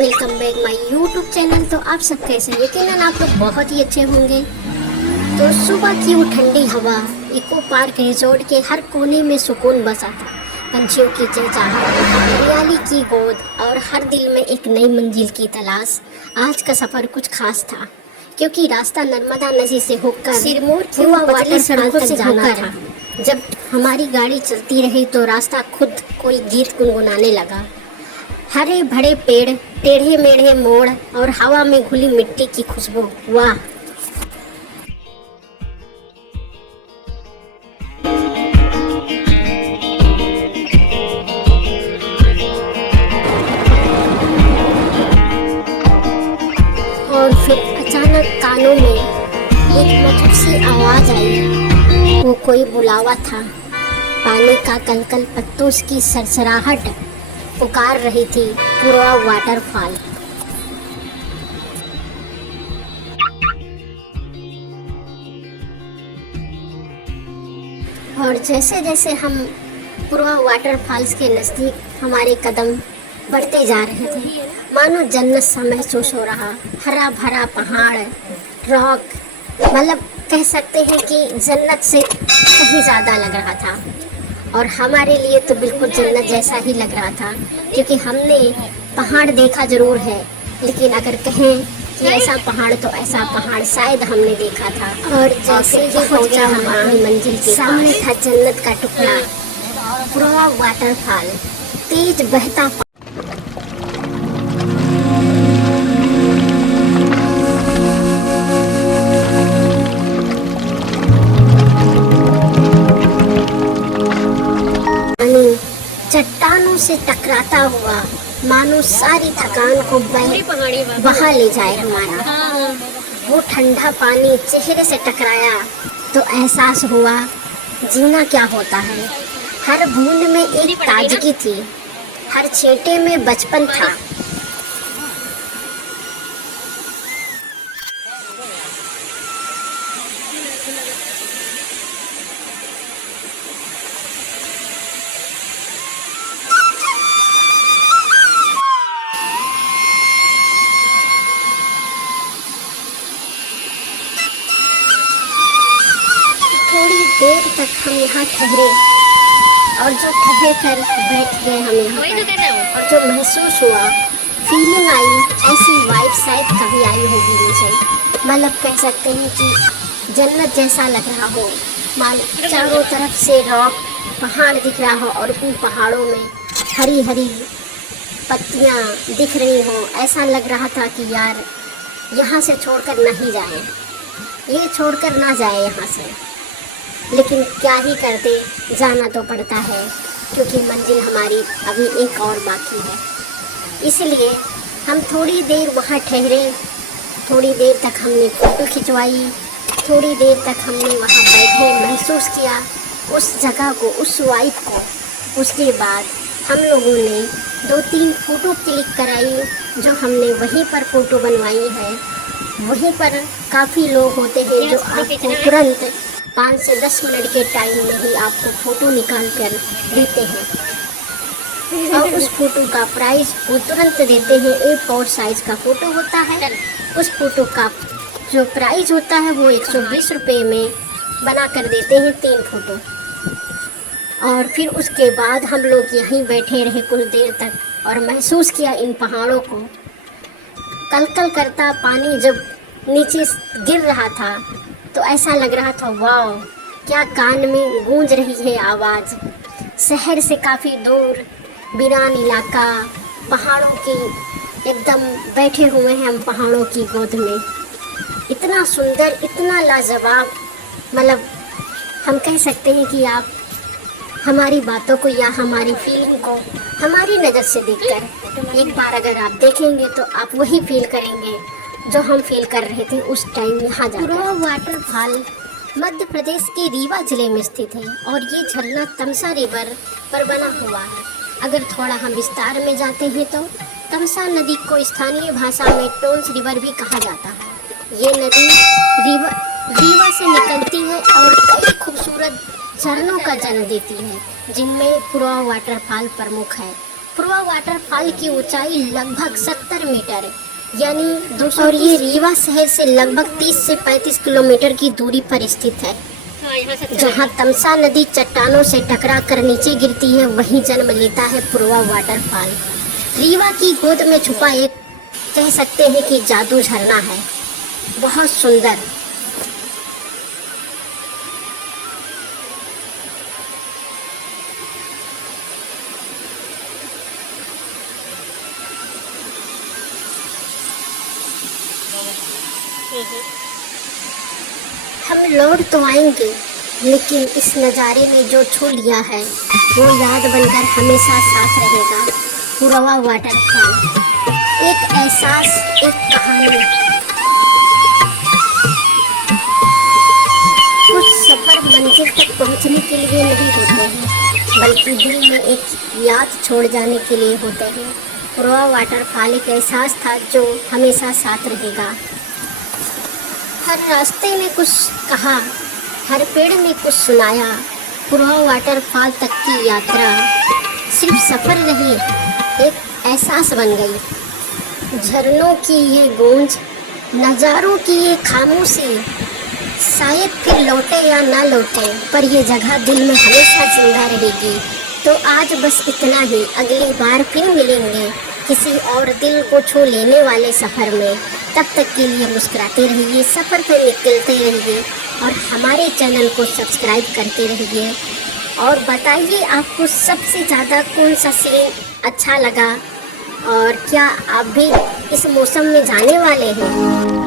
Welcome back my YouTube channel. तो आप सब कैसे हैं? यकीनन आप लोग बहुत ही अच्छे होंगे। तो सुबह की वो ठंडी हवा, इको पार्क रिजॉर्ट के हर कोने में सुकून बसा था। पंछियों की चहचहाहट, हरियाली की गोद और हर दिल में एक नई मंजिल की तलाश। आज का सफ़र कुछ खास था क्योंकि रास्ता नर्मदा नदी से होकर सिरमौर की वाटर सड़कों से जाना था। जब हमारी गाड़ी चलती रही तो रास्ता खुद कोई गीत गुनगुनाने लगा। हरे भरे पेड़, टेढ़े मेढ़े मोड़ और हवा में घुली मिट्टी की खुशबू, वाह। और फिर अचानक कानों में एक मधुर सी आवाज आई। वो कोई बुलावा था। पानी का कलकल, पत्तों की सरसराहट पुकार रही थी, पूरा वाटरफॉल। और जैसे जैसे हम पूरा वाटरफॉल्स के नज़दीक हमारे कदम बढ़ते जा रहे थे, मानो जन्नत सा महसूस हो रहा। हरा भरा पहाड़, रॉक, मतलब कह सकते हैं कि जन्नत से कहीं ज़्यादा लग रहा था। और हमारे लिए तो बिल्कुल जन्नत जैसा ही लग रहा था क्योंकि हमने पहाड़ देखा ज़रूर है, लेकिन अगर कहें कि ऐसा पहाड़ तो ऐसा पहाड़ शायद हमने देखा था। और जैसे ही पहुंचा हम अपनी मंजिल के सामने था जन्नत का टुकड़ा, पूरा वाटरफॉल, तेज बहता पानी चट्टानों से टकराता हुआ मानो सारी थकान को बहा ले जाए हमारा। वो ठंडा पानी चेहरे से टकराया तो एहसास हुआ जीना क्या होता है। हर बूंद में एक ताजगी थी, हर छींटे में बचपन था। थोड़ी देर तक हम यहाँ ठहरे और जो ठहर कर बैठ गए हम यहाँ पर, और जो महसूस हुआ, फीलिंग आई, ऐसी वाइब शायद कभी आई होगी मुझे। मतलब कह सकते हैं कि जन्नत जैसा लग रहा हो। मान चारों तरफ से रॉक, पहाड़ दिख रहा हो और उन पहाड़ों में हरी हरी पत्तियाँ दिख रही हो। ऐसा लग रहा था कि यार यहाँ से छोड़कर ना ही जाए, ये छोड़कर ना जाए यहाँ से। लेकिन क्या ही करते, जाना तो पड़ता है क्योंकि मंजिल हमारी अभी एक और बाकी है। इसलिए हम थोड़ी देर वहाँ ठहरे, थोड़ी देर तक हमने फ़ोटो खिंचवाई, थोड़ी देर तक हमने वहाँ बैठे, महसूस किया उस जगह को, उस वाइब को। उसके बाद हम लोगों ने 2-3 फ़ोटो क्लिक कराई। जो हमने वहीं पर फ़ोटो बनवाई है, वहीं पर काफ़ी लोग होते हैं जो आपको तुरंत 5 से 10 मिनट के टाइम में ही आपको फ़ोटो निकाल कर देते हैं। और उस फ़ोटो का प्राइस वो तुरंत देते हैं। A4 साइज़ का फ़ोटो होता है, उस फ़ोटो का जो प्राइस होता है वो 120 रुपये में बना कर देते हैं 3 फ़ोटो। और फिर उसके बाद हम लोग यहीं बैठे रहे कुछ देर तक और महसूस किया इन पहाड़ों को। कलकल करता पानी जब नीचे गिर रहा था तो ऐसा लग रहा था वाह, क्या कान में गूंज रही है आवाज़। शहर से काफ़ी दूर वीरान इलाका, पहाड़ों की एकदम बैठे हुए हैं हम पहाड़ों की गोद में। इतना सुंदर, इतना लाजवाब, मतलब हम कह सकते हैं कि आप हमारी बातों को या हमारी फीलिंग को हमारी नज़र से देखकर एक बार अगर आप देखेंगे तो आप वही फील करेंगे जो हम फील कर रहे थे उस टाइम यहाँ जाकर। पूरा वाटरफॉल मध्य प्रदेश के रीवा जिले में स्थित है और ये झरना तमसा रिवर पर बना हुआ है। अगर थोड़ा हम विस्तार में जाते हैं तो तमसा नदी को स्थानीय भाषा में टोन्स रिवर भी कहा जाता है। ये नदी रीवा से निकलती है और कई खूबसूरत झरनों का जन्म देती है, जिनमें पूरा वाटरफॉल प्रमुख है। पुरवा वाटरफॉल की ऊंचाई लगभग 70 मीटर यानी 200 और ये रीवा शहर से लगभग 30 से 35 किलोमीटर की दूरी पर स्थित है। जहाँ तमसा नदी चट्टानों से टकरा कर नीचे गिरती है, वहीं जन्म लेता है पुरवा वाटरफॉल। रीवा की गोद में छुपा एक कह सकते हैं कि जादू झरना है, बहुत सुंदर। हम लौट तो आएंगे, लेकिन इस नज़ारे में जो छू लिया है वो याद बनकर हमेशा साथ रहेगा। पुरवा वाटरफॉल एक एहसास, एक कहानी। कुछ सफर मंजिल तक पहुंचने के लिए नहीं होते हैं, बल्कि दिल में एक याद छोड़ जाने के लिए होते हैं। पुरवा वाटरफॉल एक एहसास था जो हमेशा साथ रहेगा। हर रास्ते में कुछ कहा, हर पेड़ में कुछ सुनाया। पुरवा वाटरफॉल तक की यात्रा सिर्फ सफ़र नहीं, एक एहसास बन गई। झरनों की ये गूंज, नज़ारों की ये खामोशी, शायद फिर लौटे या ना लौटे, पर ये जगह दिल में हमेशा जिंदा रहेगी। तो आज बस इतना ही, अगली बार फिर मिलेंगे किसी और दिल को छू लेने वाले सफ़र में। तब तक के लिए मुस्कुराते रहिए, सफ़र पे निकलते रहिए और हमारे चैनल को सब्सक्राइब करते रहिए। और बताइए आपको सबसे ज़्यादा कौन सा सीन अच्छा लगा और क्या आप भी इस मौसम में जाने वाले हैं।